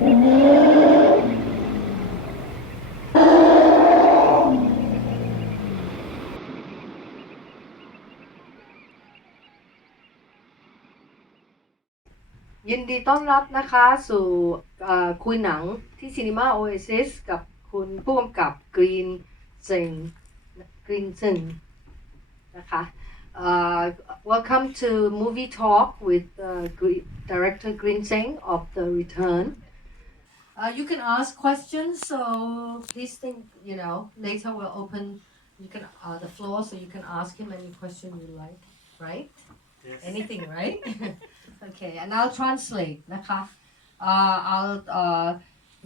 ยินดีต้อนรับนะคะสู่คุยหนังที่ซีนีมาโอเอซิสกับคุณผู้กำกับกรีนเซงนะคะ Welcome to Movie Talk with Director Green Zeng of The Return. You can ask questions, so please think, later we'll open the floor so you can ask him any question you like, right? Yes. Anything, right? Okay, and I'll translate นะคะ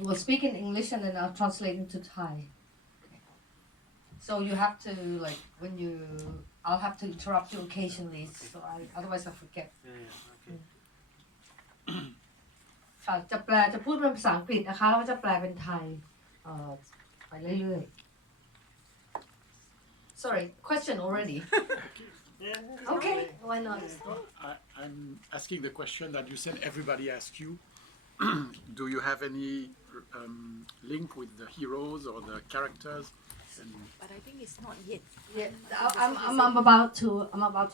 we'll speak in English and then I'll translate into Thai. So you have to I'll have to interrupt you occasionally, so otherwise I forget. Okay. ค่ะจะพูดเป็นภาษาอังกฤษนะคะแล้วก็จะแปลเป็นไทยไปเรื่อยๆ Sorry, question already. Yeah. Okay, why not? I'm asking the question that you said everybody asked you. Do you have any link with the heroes or the characters? But I think it's not yet. Yeah, I'm about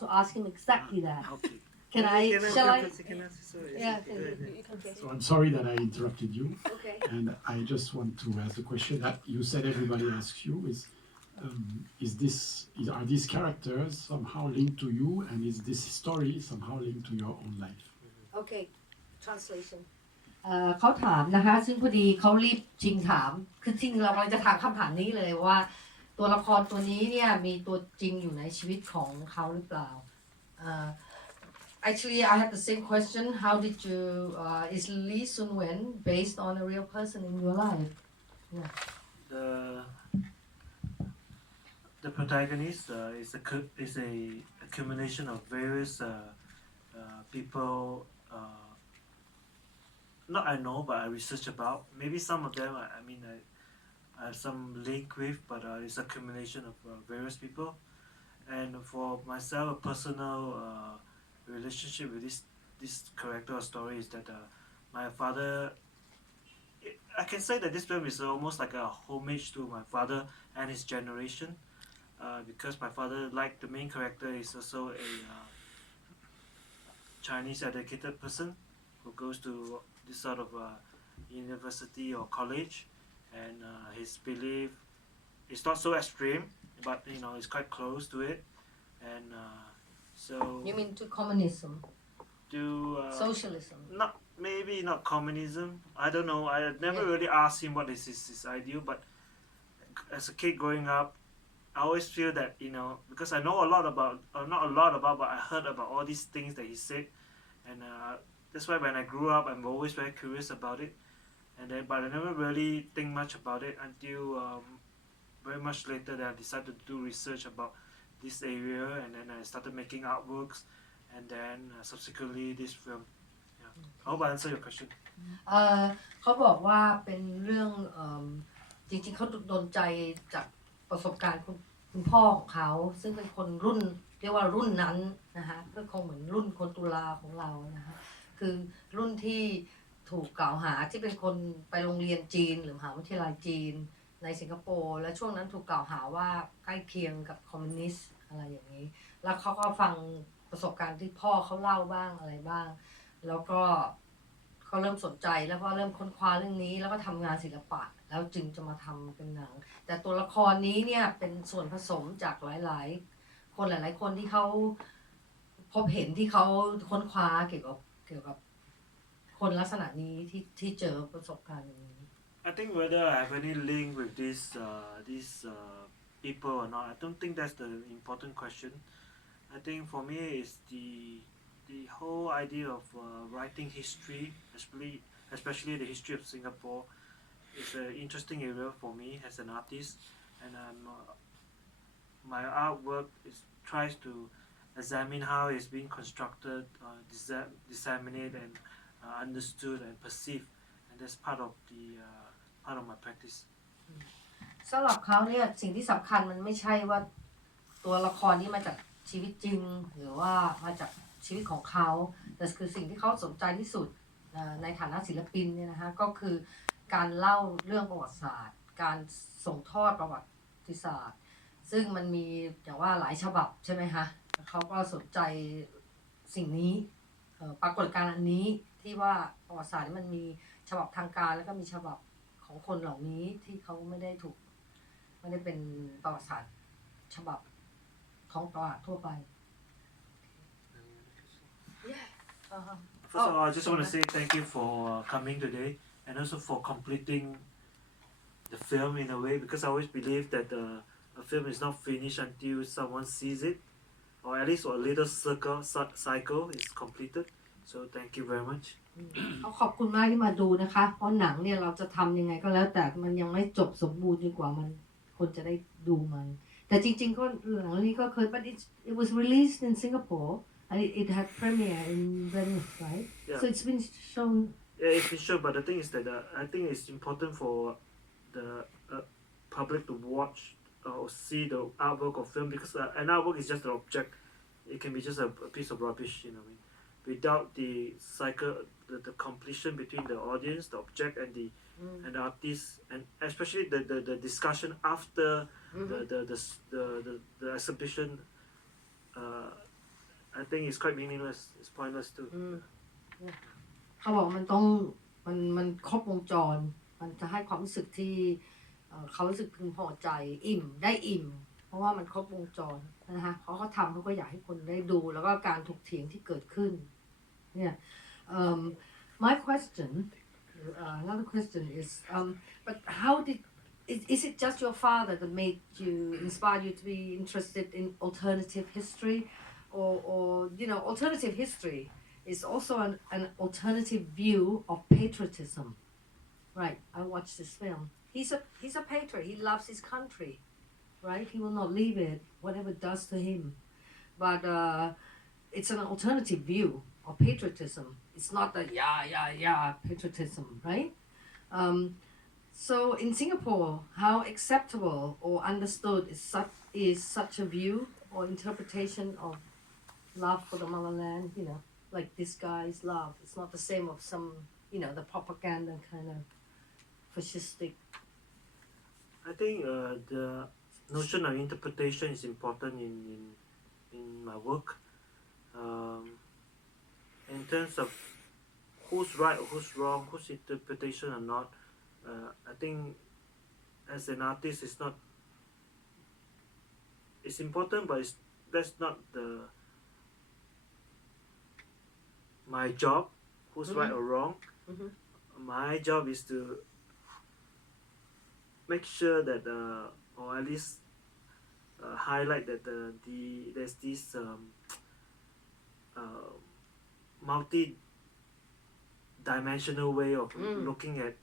to ask him exactly that. Okay. Can I? Shall I? Yeah. You can guess. So I'm sorry that I interrupted you, Okay. and I just want to ask the question that you said everybody asks you are these characters somehow linked to you, and is this story somehow linked to your own life? Okay. Translation. เขาถามนะคะซึ่งพอดีเขารีบชิงถามคือจริงเรากำลังจะถามคำถามนี้เลยว่าตัวละครตัวนี้เนี่ยมีตัวจริงอยู่ในชีวิตของเขาหรือเปล่า Actually, I had the same question. How did you is Lee Sun Wen based on a real person in your life? Yeah. The protagonist is a accumulation of various people. Not I know, but I research about. Maybe some of them, I have some link with, but it's accumulation of various people. And for myself, a personal relationship with this character or story is that my father. I can say that this film is almost like a homage to my father and his generation, because my father, like the main character, is also a Chinese educated person who goes to this sort of university or college, and his belief is not so extreme, but it's quite close to it, and so. You mean to communism? To Socialism? Maybe not communism. I don't know. I never really asked him what is his ideal, but as a kid growing up, I always feel that because I know a lot about, not a lot about, but I heard about all these things that he said, and that's why when I grew up, I'm always very curious about it, but I never really think much about it until very much later that I decided to do research about this area, and then I started making artworks, and then subsequently this film. Yeah. I hope I answer your question. เขาบอกว่าเป็นเรื่องจริงๆเขาโดนใจจากประสบการณ์คุณพ่อของเขาซึ่งเป็นคนรุ่นเรียกว่ารุ่นนั้นนะคะก็คงเหมือนรุ่นคนตุลาของเรานะคะคือรุ่นที่ถูกกล่าวหาที่เป็นคนไปโรงเรียนจีนหรือมหาวิทยาลัยจีนในสิงคโปร์และช่วงนั้นถูกกล่าวหาว่าใกล้เคียงกับคอมมิวนิสต์อะไรอย่างนี้แล้วเขาก็ฟังประสบการณ์ที่พ่อเขาเล่าบ้างอะไรบ้างแล้วก็เขาเริ่มสนใจแล้วก็เริ่มค้นคว้าเรื่องนี้แล้วก็ทำงานศิลปะแล้วจึงจะมาทำเป็นหนังแต่ตัวละครนี้เนี่ยเป็นส่วนผสมจากหลายๆคนหลายๆคนที่เขาพบเห็นที่เขาค้นคว้าเกี่ยวกับคนลักษณะนี้ที่เจอประสบการณ์อย่างนี้ I think whether I have any link with these people or not, I don't think that's the important question. I think for me it's the whole idea of writing history, especially the history of Singapore, is an interesting area for me as an artist, and my artwork tries to examine how it's being constructed, disseminated, and understood and perceived, and that's part of my practice. สำหรับเขาเนี่ยสิ่งที่สำคัญมันไม่ใช่ว่าตัวละครนี้มาจากชีวิตจริงหรือว่ามาจากชีวิตของเขาแต่คือสิ่งที่เขาสนใจที่สุด ในฐานะศิลปินเนี่ยนะคะก็คือการเล่าเรื่องประวัติศาสตร์การส่งทอดประวัติศาสตร์ซึ่งมันมีอย่างว่าหลายฉบับใช่ไหมคะเขาก็สนใจสิ่งนี้ปรากฏการณ์อันนี้ที่ว่าประวัติศาสตร์มันมีฉบับทางการแล้วก็มีฉบับของคนเหล่านี้ที่เขาไม่ได้เป็นประวัติศาสตร์ฉบับท้องตลาดทั่วไป First of all, I just want to say thank you for coming today and also for completing the film in a way because I always believe that a film is not finished until someone sees it or at least a little cycle is completed. So thank you very much. เขาขอบคุณมากที่มาดูนะคะเพราะหนังเนี่ยเราจะทำยังไงก็แล้วแต่มันยังไม่จบสมบูรณ์จนกว่ามันคนจะได้ดูมันแต่จริงๆก็หนังเรื่องนี้ก็เคย but it was released in Singapore and it had premiere in Venice right Yeah. so it's been shown Yeah, it's been shown, but the thing is that I think it's important for the public to watch or see the artwork of film because an artwork is just an object. It can be just a piece of rubbish, you know what I mean? Without the cycle, the completion between the audience, the object, and the artist, and especially the discussion after the exhibition, I think it's quite meaningless. It's pointless too. เขาบอกมันต้องมันครบวงจรมันจะให้ความรู้สึกที่เขารู้สึกพึงพอใจอิ่มได้อิ่มเพราะว่ามันครบวงจรนะคะเขาทำเขาก็อยากให้คนได้ดูแล้วก็การถกเถียงที่เกิดขึ้นเนี่ย my question another question is but how did is it just your father that made you inspired you to be interested in alternative history or you know alternative history is also an alternative view of patriotism right I watched this film he's a patriot he loves his country right he will not leave it whatever it does to him but it's an alternative view of patriotism it's not the yeah patriotism right so in Singapore how acceptable or understood is such a view or interpretation of love for the motherland you know like this guy's love it's not the same of some you know the propaganda kind of fascistic I think the notion of interpretation is important in my work. In terms of who's right or who's wrong, whose interpretation or not, I think as an artist, it's important, but that's not my job. Who's right or wrong? My job is to make sure that or at least highlight that there's this multi-dimensional way of looking at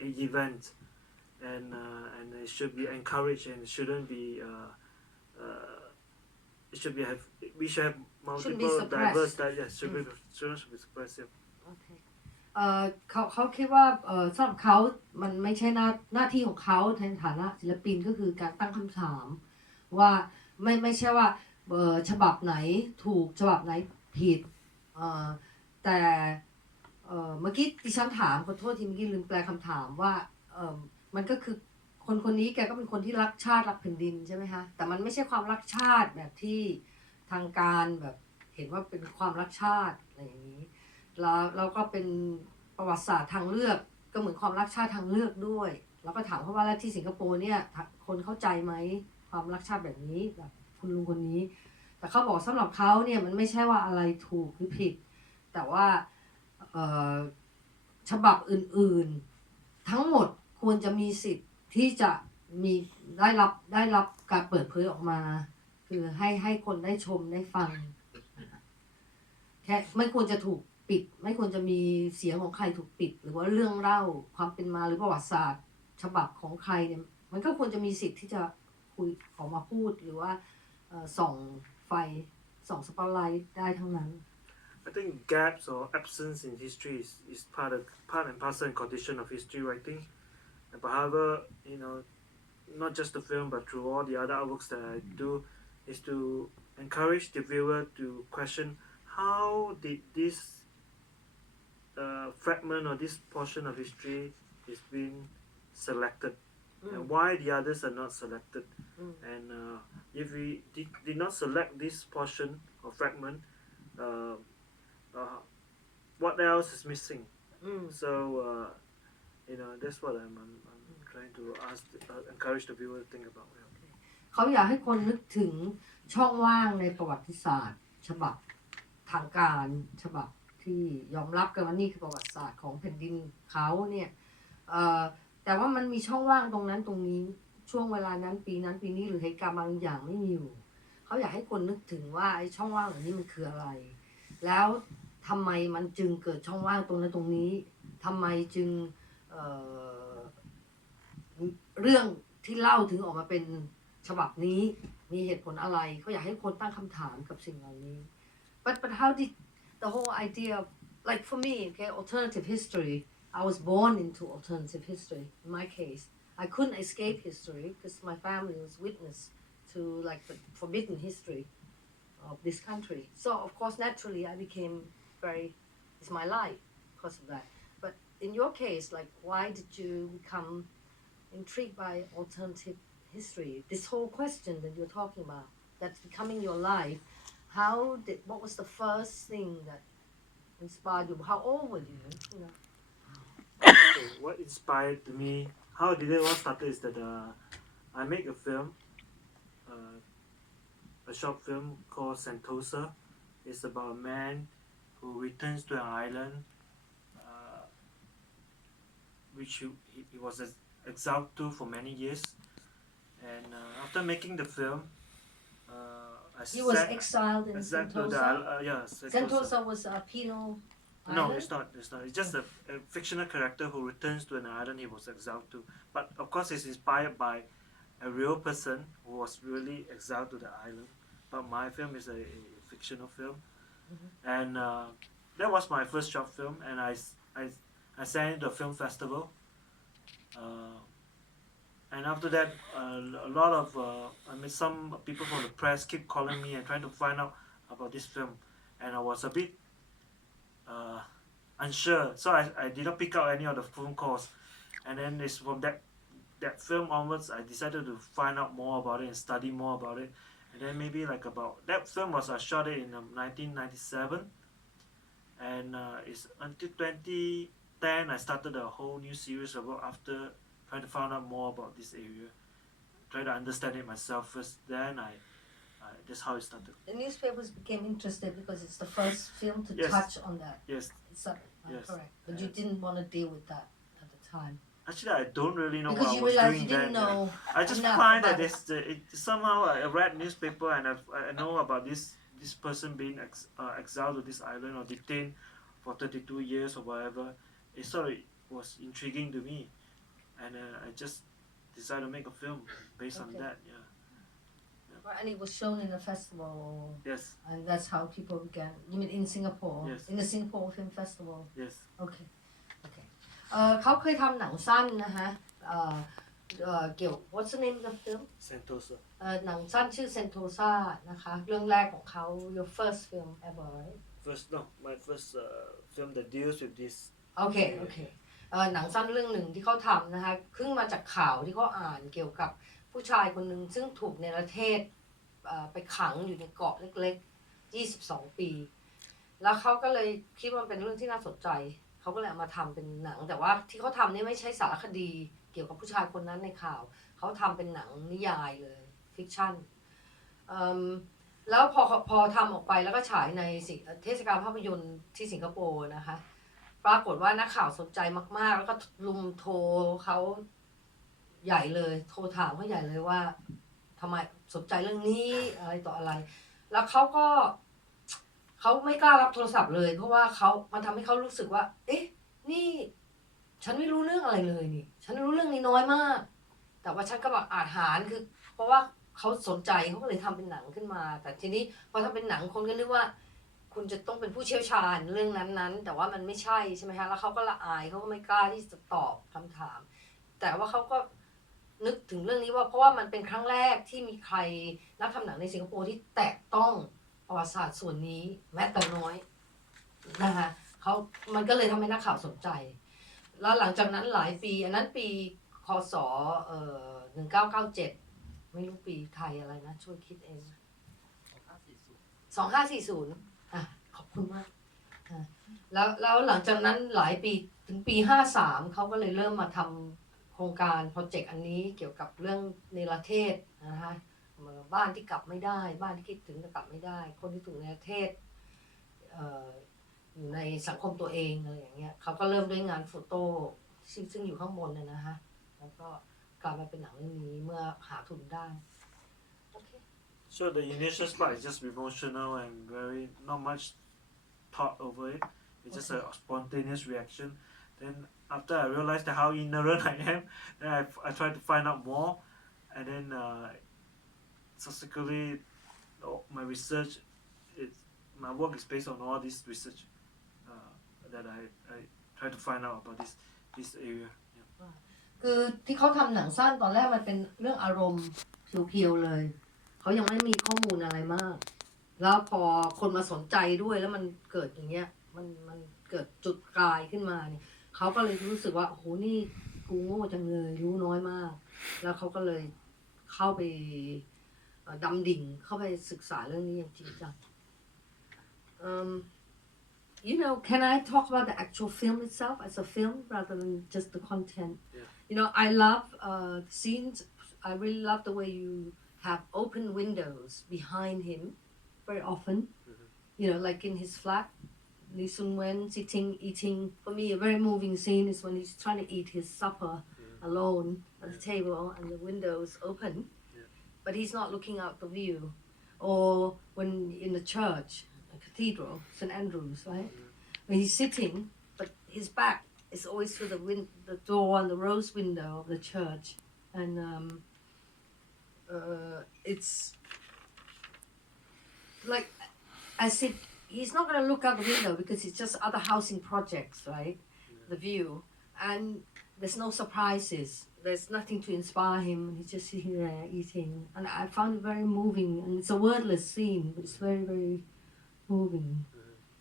an event, and it should be encouraged and shouldn't be. It should be we should have multiple diverse shouldn't be suppressed. Yeah. โอเคเขาคิดว่าสำหรับเขามันไม่ใช่หน้าที่ของเขาในฐานะศิลปินก็คือการตั้งคำถามว่าไม่ใช่ว่าฉบับไหนถูกฉบับไหนผิดแต่เมื่อกี้ดิฉันถามขอโทษทีเมื่อกี้ลืมแปลคำถามว่ามันก็คือคนนี้แกก็เป็นคนที่รักชาติรักแผ่นดินใช่ไหมคะแต่มันไม่ใช่ความรักชาติแบบที่ทางการแบบเห็นว่าเป็นความรักชาติอะไรอย่างนี้แล้วก็เป็นประวัติศาสตร์ทางเลือกก็เหมือนความรักชาติทางเลือกด้วยแล้วก็ถามเขาว่าแล้วที่สิงคโปร์เนี่ยคนเข้าใจไหมความรักชาติแบบนี้แบบคุณลุงคนนี้แต่เขาบอกสำหรับเขาเนี่ยมันไม่ใช่ว่าอะไรถูกหรือผิดแต่ว่าฉบับอื่นๆทั้งหมดควรจะมีสิทธิ์ที่จะมีได้รับการเปิดเผยออกมาคือให้คนได้ชมได้ฟังแค่ไม่ควรจะถูกปิดไม่ควรจะมีเสียงของใครถูกปิดหรือว่าเรื่องเล่าความเป็นมาหรือประวัติศาสตร์ฉบับของใครเนี่ยมันก็ควรจะมีสิทธิ์ที่จะคุยออกมาพูดหรือว่าส่องไฟส่องสปอตไลท์ได้ทั้งนั้น I think gaps or absence in history is part and parcel and condition of history writing. But however, you know, not just the film but through all the other artworks that I do is to encourage the viewer to question how did this fragment or this portion of history is being selected, and why the others are not selected. And if we did not select this portion or fragment, what else is missing? So that's what I'm trying to ask, encourage the viewer to think about. เขาอยากให้คนนึกถึงช่องว่างในประวัติศาสตร์ ฉบับทางการฉบับที่ยอมรับกันว่านี่คือประวัติศาสตร์ของแผ่นดินเขาเนี่ยแต่ว่ามันมีช่องว่างตรงนั้นตรงนี้ช่วงเวลานั้นปีนี้หรือเหตุการณ์บางอย่างไม่มีอยู่เขาอยากให้คนนึกถึงว่าไอ้ช่องว่างเหล่านี้มันคืออะไรแล้วทำไมมันจึงเกิดช่องว่างตรงนั้นตรงนี้ทำไมจึงเรื่องที่เล่าถึงออกมาเป็นฉบับนี้มีเหตุผลอะไรเขาอยากให้คนตั้งคำถามกับสิ่งเหล่านี้ but how did the whole idea of, like for me, okay, alternative history, I was born into alternative history. In my case, I couldn't escape history because my family was witness to like the forbidden history of this country. So of course, naturally, I became it's my life because of that. But in your case, like, why did you become intrigued by alternative history? This whole question that you're talking about, that's becoming your life. What was the first thing that inspired you? How old were you? Okay, what inspired me? How did it all started is that I make a film, a short film called Sentosa. It's about a man who returns to an island, which he was exiled to for many years. And after making the film, He was exiled in Sentosa. Yeah, Sentosa was a penal island? No, it's not. It's just a fictional character who returns to an island he was exiled to. But of course, it's inspired by a real person who was really exiled to the island. But my film is a fictional film, and that was my first short film, and I sang at the film festival. And after that, a lot of some people from the press keep calling me and trying to find out about this film, and I was a bit unsure, so I did not pick up any of the phone calls. And then it's from that film onwards, I decided to find out more about it and study more about it. And then maybe like about that film I shot it in 1997, and it's until 2010 I started a whole new series about after trying to find out more about this area, try to understand it myself first. Then that's how it started. The newspapers became interested because it's the first film to Yes. touch on that. Yes. Is that Yes. correct? But you didn't want to deal with that at the time. Actually, I don't really know Because what you I was realized doing you didn't then. know I just enough find about that somehow I read newspaper and I know about this person being exiled to this island or detained for 32 years or whatever. It sort of was intriguing to me, and I just decided to make a film based on Okay. that. And it was shown in a festival, Yes. and that's how people began. You mean in Singapore? Yes. In the Singapore Film Festival. Yes. Okay. เขาเคยทำหนังสั้นนะคะเกี่ยว What's the name of the film? Sentosa. หนังสั้นชื่อ Sentosa นะคะเรื่องแรกของเขา Your first film ever, right? My first film that deals with this. โอเคหนังสั้นเรื่องหนึ่งที่เขาทำนะคะขึ้นมาจากข่าวที่เขาอ่านเกี่ยวกับผู้ชายคนหนึ่งซึ่งถูกเนรเทศไปขังอยู่ในเกาะเล็กๆ22 ปี แล้วเขาก็เลยคิดว่ามันเป็นเรื่องที่น่าสนใจเขาก็เลยเอามาทำเป็นหนังแต่ว่าที่เขาทำนี่ไม่ใช่สารคดีเกี่ยวกับผู้ชายคนนั้นในข่าวเขาทำเป็นหนังนิยายเลยฟิกชั่นแล้วพอทำออกไปแล้วก็ฉายในเทศกาลภาพยนตร์ที่สิงคโปร์นะคะปรากฏว่านักข่าวสนใจมากๆแล้วก็ลุมโทรเขาใหญ่เลยโทรถามเขาใหญ่เลยว่าทำไมสนใจเรื่องนี้อะไรต่ออะไรแล้วเขาไม่กล้ารับโทรศัพท์เลยเพราะว่ามันทำให้เขารู้สึกว่าเอ๊ะนี่ฉันไม่รู้เรื่องอะไรเลยนี่ฉันรู้เรื่องนี้น้อยมากแต่ว่าฉันก็แบบอาจหารคือเพราะว่าเขาสนใจเขาก็เลยทำเป็นหนังขึ้นมาแต่ทีนี้พอทำเป็นหนังคนก็นึกว่าคุณจะต้องเป็นผู้เชี่ยวชาญเรื่องนั้นๆแต่ว่ามันไม่ใช่ไหมคะแล้วเขาก็ละอายเขาก็ไม่กล้าที่จะตอบคำถามแต่ว่าเขาก็นึกถึงเรื่องนี้ว่าเพราะว่ามันเป็นครั้งแรกที่มีใครนักทำหนังในสิงคโปร์ที่แตะต้องประวัติศาสตร์ส่วนนี้แม้แต่น้อยนะคะ เขามันก็เลยทำให้นักข่าวสนใจ แล้วหลังจากนั้นหลายปีอันนั้นปีคศ1997ไม่รู้ปีไทยอะไรนะช่วยคิดเอง2540อ่ะขอบคุณมากอ่ะแล้วหลังจากนั้นหลายปีถึงปี53เขาก็เลยเริ่มมาทำโครงการโปรเจกต์อันนี้เกี่ยวกับเรื่องเนรเทศนะคะบ้านที่กลับไม่ได้บ้านที่คิดถึงแต่กลับไม่ได้คนที่ถูกเนรเทศอยู่ในสังคมตัวเองอะไรอย่างเงี้ยเขาก็เริ่มด้วยงานโฟโต้ซึ่งอยู่ข้างบนนะฮะแล้วก็กลายมาเป็นหนังเรื่องนี้เมื่อหาทุนได้โอเค So the initial part is just emotional and very not much thought over it. It's just a spontaneous reaction. Then after I realized that how ignorant I am, then I tried to find out more, and then subsequently my research, my work is based on all this research that I try to find out about this area. Yeah. คือที่เขาทำหนังสั้นตอนแรกมันเป็นเรื่องอารมณ์เพียวๆเลย เขายังไม่มีข้อมูลอะไรมาก แล้วพอคนมาสนใจด้วยแล้วมันเกิดอย่างเงี้ยมันเกิดจุดกลายขึ้นมาเนี่ยเขาก็เลยรู้สึกว่าโอ้โหนี่กูโง่จังเลยรู้น้อยมาก แล้วเขาก็เลยเข้าไปดำดิ่งเข้าไปศึกษาเรื่องนี้อย่างจริงจังYou know, can I talk about the actual film itself as a film rather than just the content? Yeah. You know, I love the scenes. I really love the way you have open windows behind him very often. You know, like in his flat, Lee Sun Wen sitting, eating. For me, a very moving scene is when he's trying to eat his supper alone at the table and the windows open. But he's not looking out the view. Or when in the church, cathedral, St. Andrews, right? When he's sitting, but his back is always to the door and the rose window of the church, and it's like as if he's not going to look out the window because it's just other housing projects, right? The view, and there's no surprises. There's nothing to inspire him, and he's just sitting there eating. And I found it very moving, and it's a wordless scene, but it's very, very moving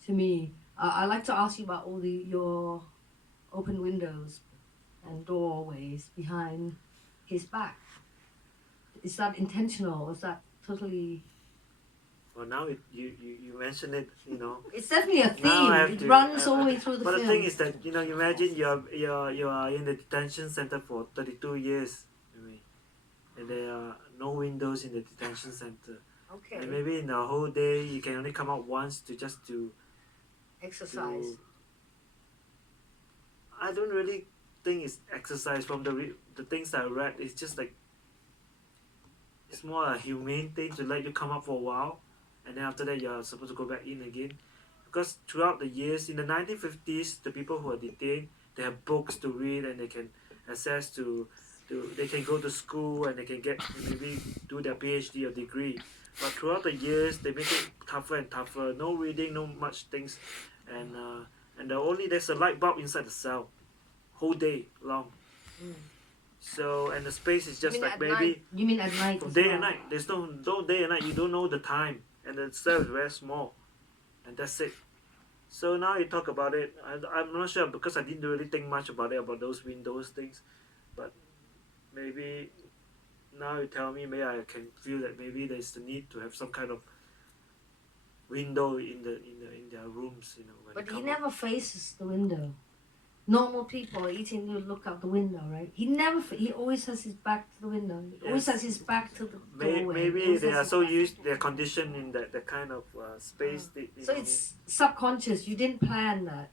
to me. I'd like to ask you about all your open windows and doorways behind his back. Is that intentional, or is that totally... Well, now you mention it, you know. It's definitely a Now I have theme. It to- runs all the way through the But film. the thing is that you imagine you are in the detention center for 32 years, and there are no windows in the detention center. Okay. And maybe in the whole day you can only come out once to Exercise. I don't really think it's exercise from the things I read. It's just like it's more a humane thing to let you come up for a while, and then after that you're supposed to go back in again. Because throughout the years, in the 1950s, the people who are detained, they have books to read and they can access to they can go to school and they can get maybe do their PhD or degree. But throughout the years, they make it tougher and tougher. No reading, no much things, and there's a light bulb inside the cell, whole day long. Mm. So and the space is just You mean like at maybe night? You mean at night? from as day well? and night. There's no day and night. You don't know the time, and the cell is very small, and that's it. So now you talk about it. I'm not sure because I didn't really think much about it about those windows things, but maybe now you tell me, maybe I can feel that maybe there's the need to have some kind of window in their rooms, you know. When But they he come never faces the window. Normal people eating, you look out the window, right? He always has his back to the window. He always Yes. has his back to the Maybe, doorway. He maybe always they has are his so back. used, they're conditioned in that kind of space. So it's subconscious. You didn't plan that.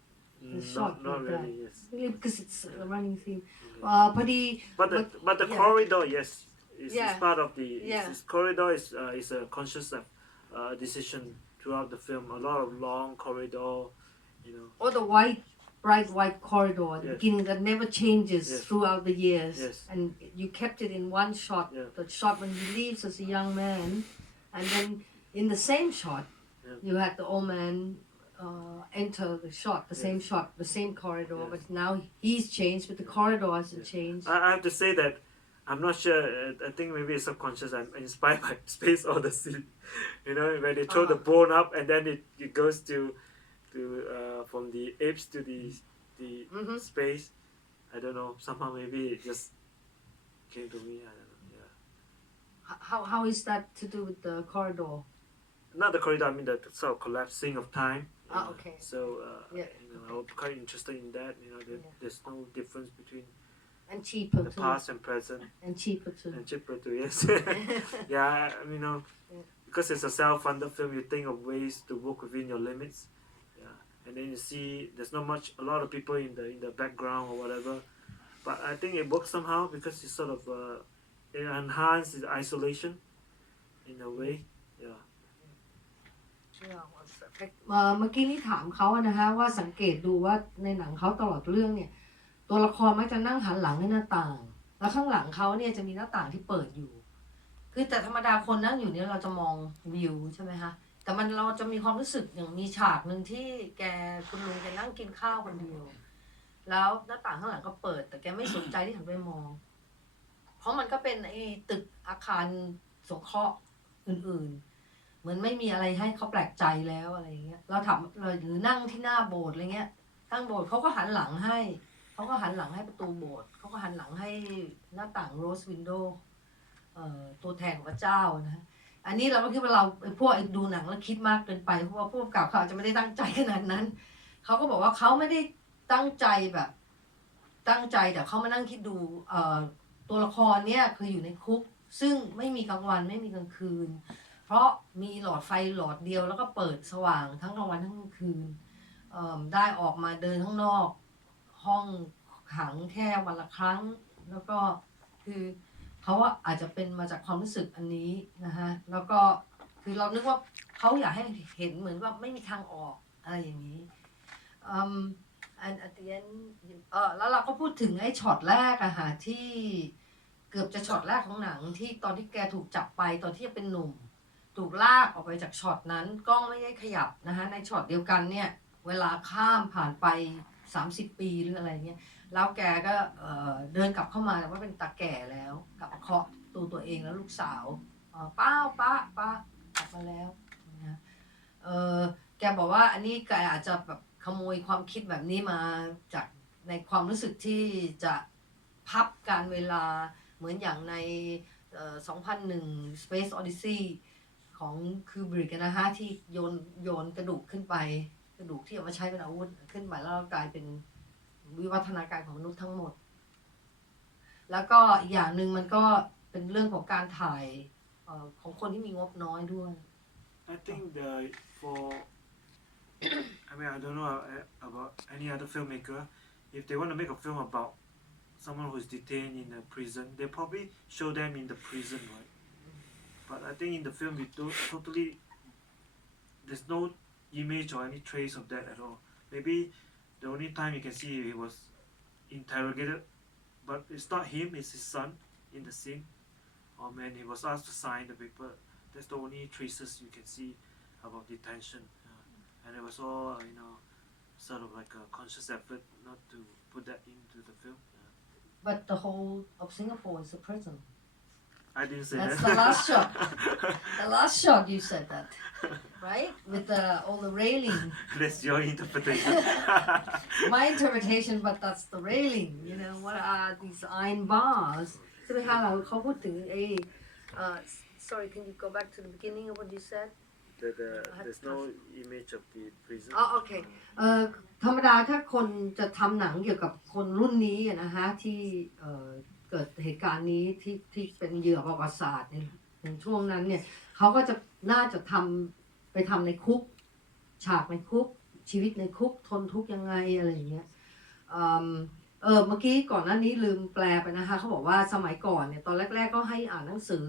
shot not like that. really, yes. Really, because it's a running theme. Okay. But But the yeah. corridor, yes, is Yeah. part of the. Yeah. This corridor is a conscious decision throughout the film. A lot of long corridor, you know. or the bright white corridor at the Yes. beginning that never changes Yes. throughout the years. Yes. And you kept it in one shot. Yeah. The shot when he leaves as a young man, and then in the same shot, Yeah. you had the old man enter the shot, the Yes. same shot, the same corridor. Yes. But now he's changed, but the corridor hasn't changed. I have to say that I'm not sure. I think maybe it's subconscious. I'm inspired by Space Odyssey. You know, when they throw the bone up and then it goes to to from the apes to the space. I don't know. Somehow maybe it just came to me. I don't know. Yeah. How is that to do with the corridor? Not the corridor. I mean the sort of collapsing of time. Okay. So Yeah, I was quite interested in that. There's no difference between And cheaper the too. past and present, And cheaper too. and cheaper too. Yes. Yeah. Because it's a self-funded film, you think of ways to work within your limits. Yeah. And then you see there's not much, a lot of people in the background or whatever. But I think it works somehow because it sort of it enhances isolation in a way. Yeah. เมื่อกี้นี้ถามเขาอะนะคะว่าสังเกตดูว่าในหนังเขาตลอดเรื่องเนี่ยตัวละครมักจะนั่งหันหลังให้หน้าต่างแล้วข้างหลังเขาเนี่ยจะมีหน้าต่างที่เปิดอยู่คือแต่ธรรมดาคนนั่งอยู่เนี่ยเราจะมองวิวใช่ไหมคะแต่เราจะมีความรู้สึกอย่างมีฉากหนึ่งที่คุณลุงแกนั่งกินข้าวคนเดียวแล้วหน้าต่างข้างหลังก็เปิดแต่แกไม่สนใจที่หันไปมองเพราะมันก็เป็นไอ้ตึกอาคารสงเคราะห์อื่นๆเหมือนไม่มีอะไรให้เขาแปลกใจแล้วอะไรอย่างเงี้ยเราถามหรือนั่งที่หน้าโบสถ์อะไรเงี้ยตั้งโบสถ์เขาก็หันหลังให้ประตูโบสถ์เขาก็หันหลังให้หน้าต่างโรสวินโดว์ตัวแทนของพระเจ้านะอันนี้เราก็คิดว่าเราพวกดูหนังแล้วคิดมากเกินไปเพราะว่าผู้กำกับเขาอาจจะไม่ได้ตั้งใจขนาดนั้นเขาก็บอกว่าเขาไม่ได้ตั้งใจแต่เขามานั่งคิดดูตัวละครเนี่ยคืออยู่ในคุกซึ่งไม่มีกลางวันไม่มีกลางคืนเพราะมีหลอดไฟหลอดเดียวแล้วก็เปิดสว่างทั้งกลางวันทั้งกลางคืนได้ออกมาเดินข้างนอกห้องขังแค่วันละครั้งแล้วก็คือเขาอาจจะเป็นมาจากความรู้สึกอันนี้นะฮะแล้วก็คือเรานึกว่าเขาอยากให้เห็นเหมือนว่าไม่มีทางออกอะไรอย่างนี้and at the end แล้วเราก็พูดถึงไอ้ช็อตแรกอะค่ะที่เกือบจะช็อตแรกของหนังที่ตอนที่แกถูกจับไปตอนที่ยังเป็นหนุ่มถูกลากออกไปจากช็อตนั้นกล้องไม่ได้ขยับนะคะในช็อตเดียวกันเนี่ยเวลาข้ามผ่านไป30 ปีหรืออะไรเงี้ยแล้วแกก็เดินกลับเข้ามาแต่ว่าเป็นตาแก่แล้วกลับมาเคาะตัวเองแล้วลูกสาวป้ากลับมาแล้วนะแกบอกว่าอันนี้แกอาจจะแบบขโมยความคิดแบบนี้มาจากในความรู้สึกที่จะพับการเวลาเหมือนอย่างใน2001 Space Odyssey ของคูบริกนะฮะที่โยนกระดูกขึ้นไปกระดูกที่เอามาใช้เป็นอาวุธขึ้นไปแล้วกลายเป็นวิวัฒนาการของมนุษย์ทั้งหมดแล้วก็อีกอย่างหนึ่งมันก็เป็นเรื่องของการถ่ายของคนที่มีงบน้อยด้วย I think I don't know about any other filmmaker. If they want to make a film about someone who's detained in a prison, they probably show them in the prison, right? But I think in the film, there's no image or any trace of that at all. Maybe the only time you can see he was interrogated, but it's not him, it's his son in the scene. Or when he was asked to sign the paper, that's the only traces you can see about detention. And it was all, sort of like a conscious effort not to put that into the film. But the whole of Singapore is a prison. I didn't say That's that. the last shot. The last shot you said that, right? With all the railing. That's your interpretation. My interpretation, but that's the railing. What are these iron bars? ใช่ไหมคะเขาพูดถึงsorry, can you go back to the beginning of what you said? There's no image of the prison. โอเคธรรมดาถ้าคนจะทำหนังเกี่ยวกับคนรุ่นนี้นะฮะที่เกิดเหตุการณ์นี้ที่เป็นเหยื่อประวัติศาสตร์ในช่วงนั้นเนี่ยเขาก็จะน่าจะไปทำในคุกฉากในคุกชีวิตในคุกทนทุกข์ยังไงอะไรอย่างเงี้ยเมื่อกี้ก่อนหน้านี้ลืมแปลไปนะคะเขาบอกว่าสมัยก่อนเนี่ยตอนแรกๆก็ให้อ่านหนังสือ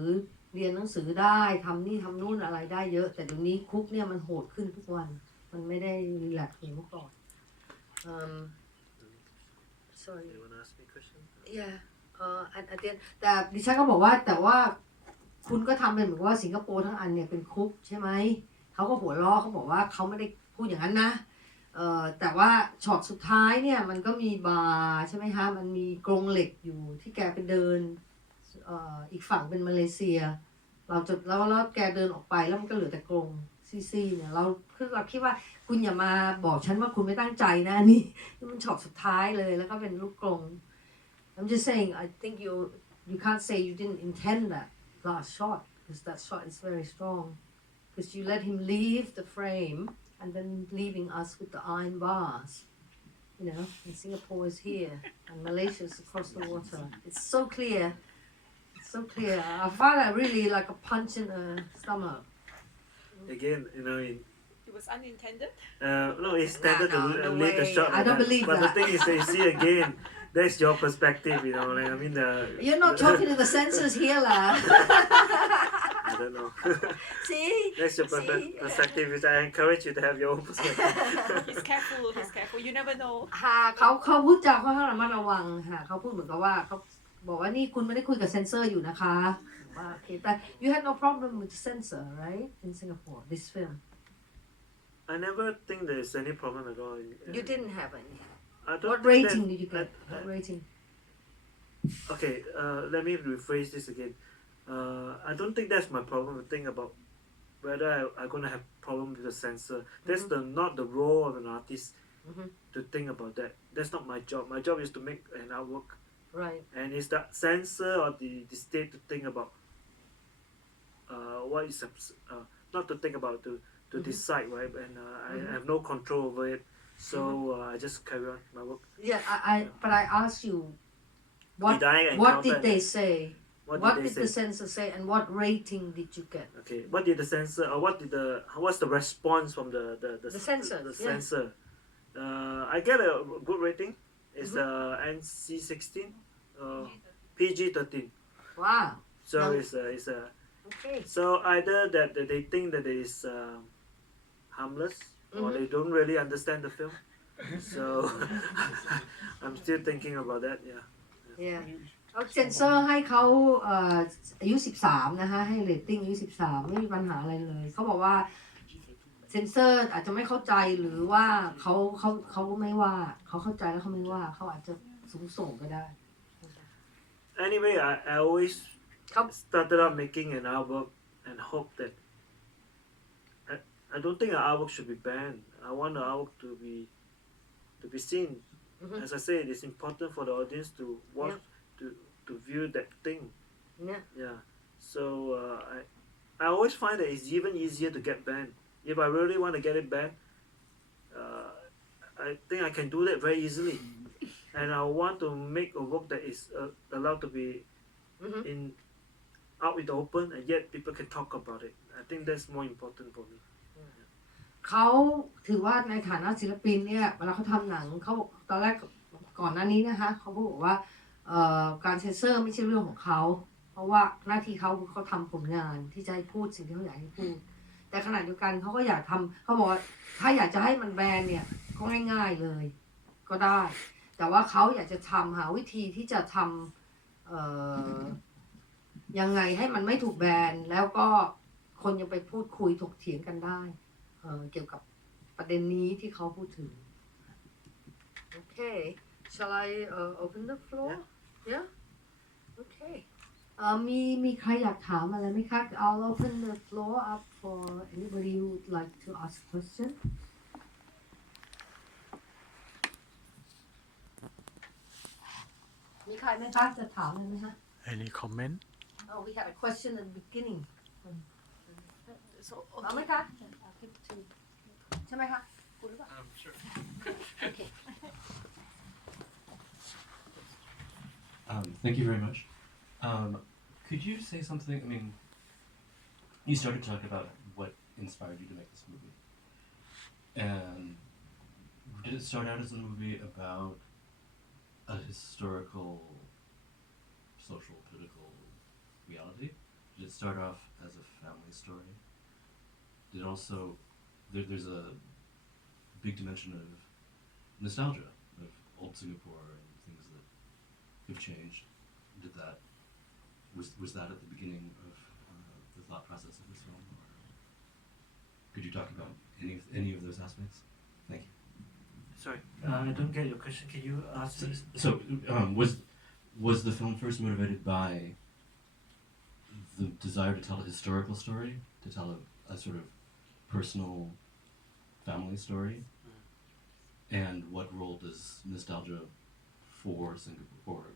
เรียนหนังสือได้ทำนี่ทำนู่นอะไรได้เยอะแต่เดี๋ยวนี้คุกเนี่ยมันโหดขึ้นทุกวันมันไม่ได้รีแลกซ์เหมือนเมื่อก่อนsorry You want to ask me a question? yeah อันเดียนแต่ดิฉันก็บอกว่าแต่ว่าคุณก็ทำเป็นเหมือนว่าสิงคโปร์ทั้งอันเนี่ยเป็นคุกใช่ไหมเขาก็หัวล้อเขาบอกว่าเขาไม่ได้พูดอย่างนั้นนะแต่ว่าช็อตสุดท้ายเนี่ยมันก็มีบาร์ใช่ไหมคะมันมีกรงเหล็กอยู่ที่แกไปเดินอีกฝั่งเป็นมาเลเซียแล้วแกเดินออกไปแล้วมันก็เหลือแต่กรงซี่ๆเนี่ยเราคิดว่าก คุณอย่ามาบอกฉันว่าคุณไม่ตั้งใจนะนี่มันช็อตสุดท้ายเลยแล้วก็เป็นลูกกลง I'm just saying I think you can't say you didn't intend that last shot because that shot is very strong because you let him leave the frame and then leaving us with the iron bars you know and Singapore is here and Malaysia is across the water it's so clear I found that really like a punch in the stomach Again, you know, It was unintended. no, it's standard No, to no leave the way. shot. I like don't that. believe But that. the thing is, that you see again, that's your perspective, you know. Like, I mean, you're not talking to the censors here lah I don't know. see That's your See? perspective. Which I encourage you to have your own perspective. He's careful. He's careful. You never know. ค่ะเขาพูดจาค่อนข้างระมัดระวังค่ะเขาพูดเหมือนกับว่าเขาบอกว่านี่คุณไม่ได้คุยกับเซนเซอร์อยู่นะคะว่าโอเคแต่ you had no problem with the censor right in Singapore this film I never think there's any problem at all. you didn't have any I don't what think rating that- did you get I- what rating Okay, let me rephrase this again. I don't think that's my problem to think about whether I'm gonna have problem with the censor. That's not the role of an artist Mhm. to think about that. That's not my job. My job is to make an artwork, right and it's the censor or the state to think about what is not to think about to decide, right? And I have no control over it, so I just carry on my work. yeah but I asked you what Did I what encounter did they say What what did did they the say? censor say and what rating did you get Okay, what did the censor or what's the response from the censor, The yeah. censor. I get a good rating. It's NC-16, PG-13. wow So No. it's a okay so either that they think that it is harmless or they don't really understand the film. So I'm still thinking about that. Yeah. yeah เอาเซนเซอร์ให้เขาอายุ13นะคะให้เรตติ้งอายุ13ไม่มีปัญหาอะไรเลยเขาบอกว่าเซนเซอร์อาจจะไม่เข้าใจหรือว่าเขาไม่ว่าเขาเข้าใจแล้วเขาไม่ว่าเขาอาจจะสูงส่งก็ได้ Anyway, I always Come. started out making an artwork and hope that I don't think an artwork should be banned. I want the artwork to be seen. Mhm. As I said, it's important for the audience to watch to view that thing. Yeah. Yeah. So I always find that it's even easier to get banned. If I really want to get it banned, I think I can do that very easily. And I want to make a work that is allowed to be Mhm. out in the open, and yet people can talk about it. I think that's more important for me. เขาถือว่าในฐานะศิลปินเนี่ยเวลาเขาทำหนังเขาบอกตอนแรกก่อนหน้านี้นะคะเขาบอกว่าการเซนเซอร์ไม่ใช่เรื่องของเขาเพราะว่าหน้าที่เขาคือเขาทำผลงานที่จะให้พูดสิ่งที่เขาอยากให้พูดแต่ขณะเดียวกันเขาก็อยากทำเขาบอกว่าถ้าอยากจะให้มันแบนเนี่ยก็ง่ายๆเลยก็ได้ แต่ว่าเขาอยากจะหาวิธีที่จะทำยังไงให้มันไม่ถูกแบนแล้วก็คนยังไปพูดคุยถกเถียงกันได้เกี่ยวกับประเด็นนี้ที่เขาพูดถึงโอเค shall I open the floor yeah okay มีใครอยากถามอะไรไหมคะ I'll open the floor up for anybody who would like to ask a question มีใครไหมคะจะถามอะไรไหมคะ Any comment? Oh we had a question at the beginning So เอาไหม okay. คะใช่ไหมคะคุณหรือเปล่า Sure. Okay. Thank you very much. Could you say something? I mean, you started to talk about what inspired you to make this movie. And did it start out as a movie about a historical, social, political reality? Did it start off as a family story? Did also, there's a big dimension of nostalgia, of old Singapore and things that have changed. Did that was that at the beginning of the thought process of this film, or could you talk about any of those aspects? Thank you. Sorry, I don't get your question. Can you ask me? So was the film first motivated by the desire to tell a historical story, to tell a sort of personal family story, and what role does nostalgia for Singapore,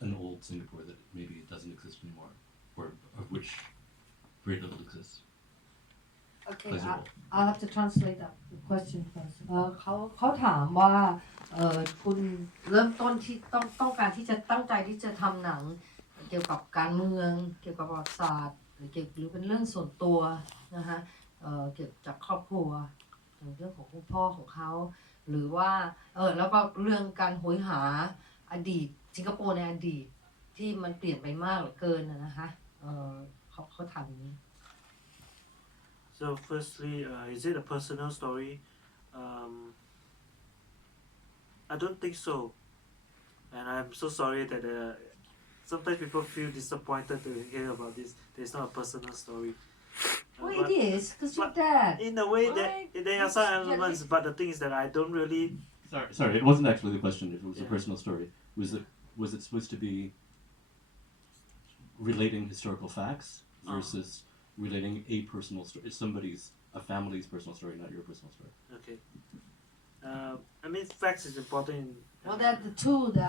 an old Singapore that maybe doesn't exist anymore, or of which very little exists, Okay, plays a role? I'll have to translate that question first. เขาถามว่าคุณเริ่มต้นที่ต้องการที่จะตั้งใจที่จะทำหนังเกี่ยวกับการเมืองเกี่ยวกับประวัติศาสตร์หรือเป็นเรื่องส่วนตัวนะฮะเกี่ยวจากครอบครัวเรื่องของคุณพ่อของเขาหรือว่าแล้วก็เรื่องการโหยหาอดีตสิงคโปร์ในอดีตที่มันเปลี่ยนไปมากเหลือเกินนะคะเขาถามอย่างนี้ So firstly, is it a personal story? I don't think so, and I'm so sorry that sometimes people feel disappointed to hear about this. It's not a personal story. Well, But it is, because your but dad. in a way that Why? there are some elements, but the thing is that I don't really. Sorry, it wasn't actually the question. If it was a Yeah. personal story, was it supposed to be relating historical facts versus relating a personal story? It's a family's personal story, not your personal story. Okay. I mean, facts is important. Well, there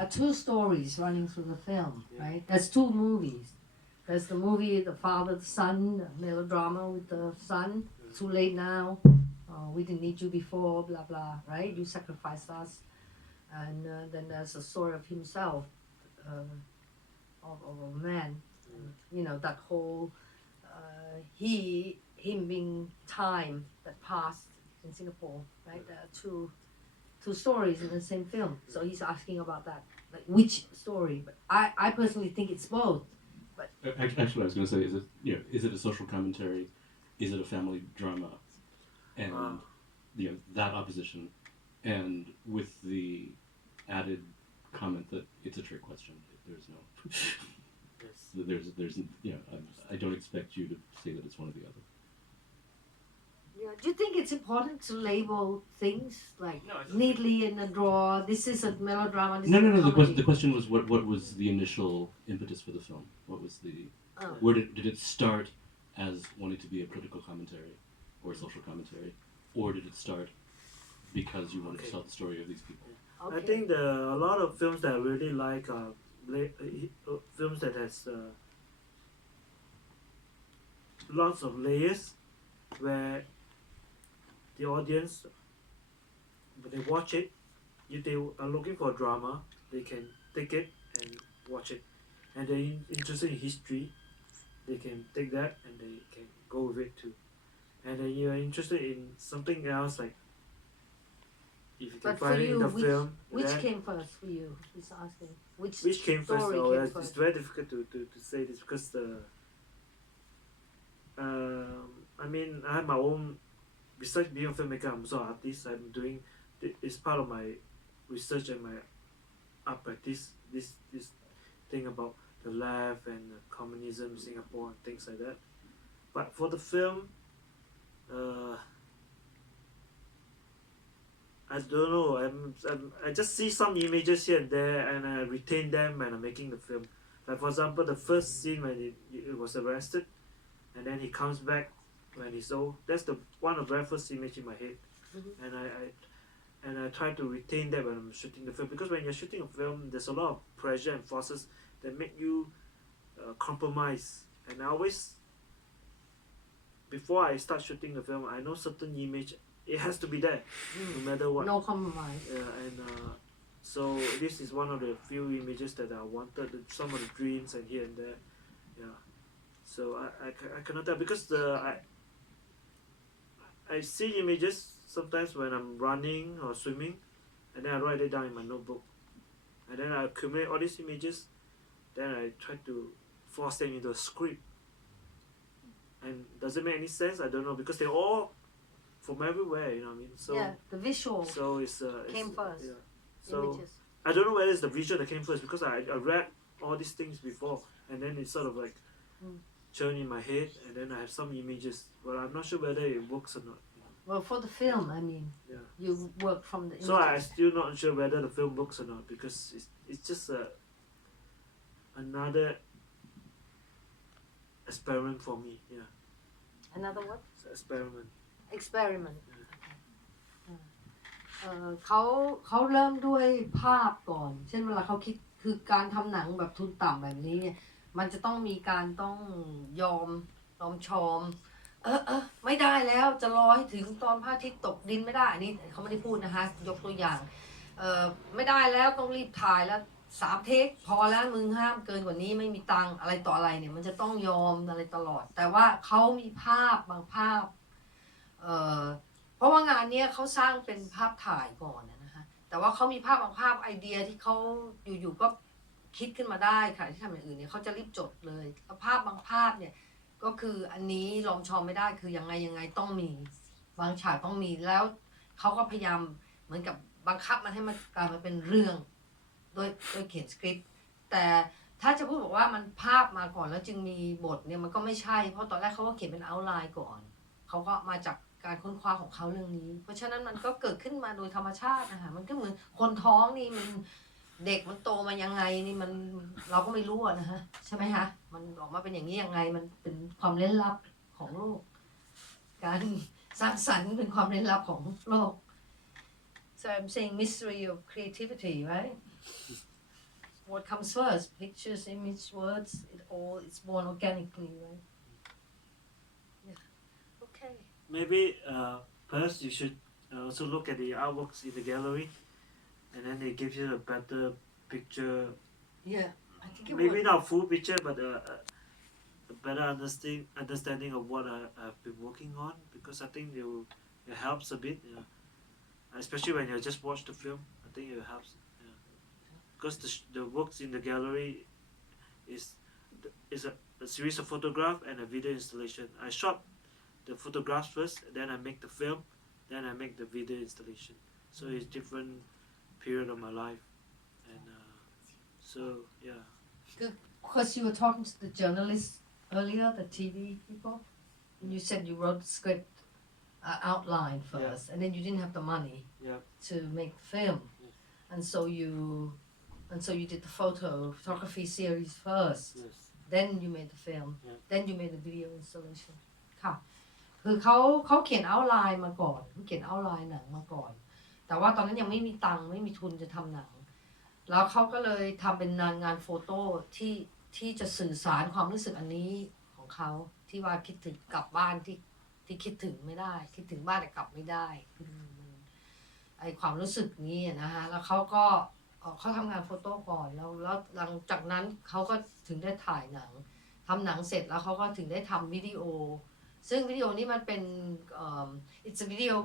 are two stories running through the film, Yeah. right? There's two movies. There's the movie, the father, the son, the melodrama with the son. Too late now. We didn't need you before, blah blah, right? You sacrificed us. And then there's a story of himself, of a man. You know, that whole him being time that passed in Singapore, right? There are two stories in the same film. So he's asking about that, like which story. But I personally think it's both. Actually, I was going to say, is it a social commentary? Is it a family drama? And that opposition, and with the added comment that it's a trick question. There's no, Yes. there's I don't expect you to say that it's one or the other. Yeah. Do you think it's important to label things like No, I don't neatly in a drawer? This is a melodrama. This No. is a The comedy. question was what was the initial impetus for the film? What was the Oh. where did it start as wanting to be a political commentary or a social commentary, or did it start because you wanted to Okay. tell the story of these people? Okay. I think a lot of films that I really like are films that has lots of layers, where the audience, when they watch it, if they are looking for a drama, they can take it and watch it, and they're interested in history, they can take that and they can go with it too, and then you're interested in something else, like if you can But for find it in you, the which- film, Which then came first for you? He's asking. which came first? story Oh, came it's first? very difficult to say this because I mean, I have my own. Besides being a filmmaker, I'm also an artist. I'm doing. It's part of my research and my art practice. This thing about the left and communism, Singapore, and things like that. But for the film, I don't know. I just see some images here and there, and I retain them when I'm making the film. Like for example, the first scene when it was arrested, and then he comes back when he's old. That's the one of the very first image in my head, and I try to retain that when I'm shooting the film, because when you're shooting a film, there's a lot of pressure and forces that make you compromise. And I always, before I start shooting the film, I know certain image. It has to be there, no matter what. No compromise. And so this is one of the few images that I wanted. Some of the dreams and here and there, yeah. So I cannot tell because I see images sometimes when I'm running or swimming, and then I write it down in my notebook, and then I accumulate all these images, then I try to force them into a script. And does it make any sense? I don't know, because they're all from everywhere, you know what I mean? So Yeah, the visual so it's came first. Yeah. So images. I don't know whether it's the visual that came first, because I read all these things before, and then it's sort of like churn in my head, and then I have some images, but I'm not sure whether it works or not. Well, for the film, I mean, Yeah. you work from the images. So I still not sure whether the film works or not, because it's just another experiment for me. Yeah, Another what? it's an experiment. experiment เขาเริ่มด้วยภาพก่อน เช่นเวลาเขาคิดคือการทำหนังแบบทุนต่ำแบบนี้เนี่ยมันจะต้องมีการต้องยอมชอมไม่ได้แล้วจะรอให้ถึงตอนพระอาทิตย์ตกดินไม่ได้อันนี้เขาไม่ได้พูดนะคะยกตัวอย่างไม่ได้แล้วต้องรีบถ่ายแล้ว3 เทคพอแล้วมึงห้ามเกินกว่านี้ไม่มีตังค์อะไรต่ออะไรเนี่ยมันจะต้องยอมอะไรตลอด แต่ว่าเขามีภาพบางภาพเพราะว่างานเนี้ยเขาสร้างเป็นภาพถ่ายก่อนนะคะแต่ว่าเขามีภาพบางภาพไอเดียที่เขาอยู่ๆก็คิดขึ้นมาได้ค่ะที่ทำอย่างอื่นเนี่ยเขาจะรีบจดเลยแล้วภาพบางภาพเนี่ยก็คืออันนี้ลอมชอมไม่ได้คือยังไงต้องมีบางฉากต้องมีแล้วเขาก็พยายามเหมือนกับบังคับมันให้มันกลายมาเป็นเรื่องโดยเขียนสคริปต์แต่ถ้าจะพูดบอกว่ามันภาพมาก่อนแล้วจึงมีบทเนี่ยมันก็ไม่ใช่เพราะตอนแรกเขาก็เขียนเป็นเอาท์ไลน์ก่อนเขาก็มาจากการค้นคว้าของเขาเรื่องนี้เพราะฉะนั้นมันก็เกิดขึ้นมาโดยธรรมชาตินะคะมันก็เหมือนคนท้องนี่มันเด็กมันโตมายังไงนี่มันเราก็ไม่รู้นะฮะใช่ไหมคะมันออกมาเป็นอย่างนี้ยังไงมันเป็นความเล่นลับของโลกการสร้างสรรค์เป็นความเล่นลับของโลก so I'm saying mystery of creativity right what comes first pictures image words it's born organically right yeah okay Maybe first you should also look at the artworks in the gallery, and then they give you a better picture. yeah I think it Maybe would not full picture, but a better understanding of what I've been working on, because I think it helps a bit, especially when you just watch the film. I think it helps, because the works in the gallery is a series of photographs and a video installation. I shot the photographs first, then I make the film, then I make the video installation. So it's different period of my life, and so yeah. because you were talking to the journalists earlier the TV people and you said you wrote the script outline first and then you didn't have the money Yeah. to make the film Yes. and so you did the photography series first Yes. then you made the film Yeah. then you made the video installation ค่ะคือเขาเขียนเอาท์ไลน์มาก่อนเขาเขียนเอาท์ไลน์หนังมาก่อนแต่ว่าตอนนั้นยังไม่มีตังค์ไม่มีทุนจะทำหนังแล้วเขาก็เลยทำเป็นงานโฟโต้ที่จะสื่อสารความรู้สึกอันนี้ของเขาที่ว่าคิดถึงกลับบ้านที่คิดถึงไม่ได้คิดถึงบ้านแต่กลับไม่ได้ไอความรู้สึกนี้นะคะแล้วเขาก็เขาทำงานโฟโต้ก่อนแล้วหลังจากนั้นเขาก็ถึงได้ถ่ายหนังทำหนังเสร็จแล้วเขาก็ถึงได้ทำวิดีโอซึ่งวิดีโอนี้มันเป็น it's a video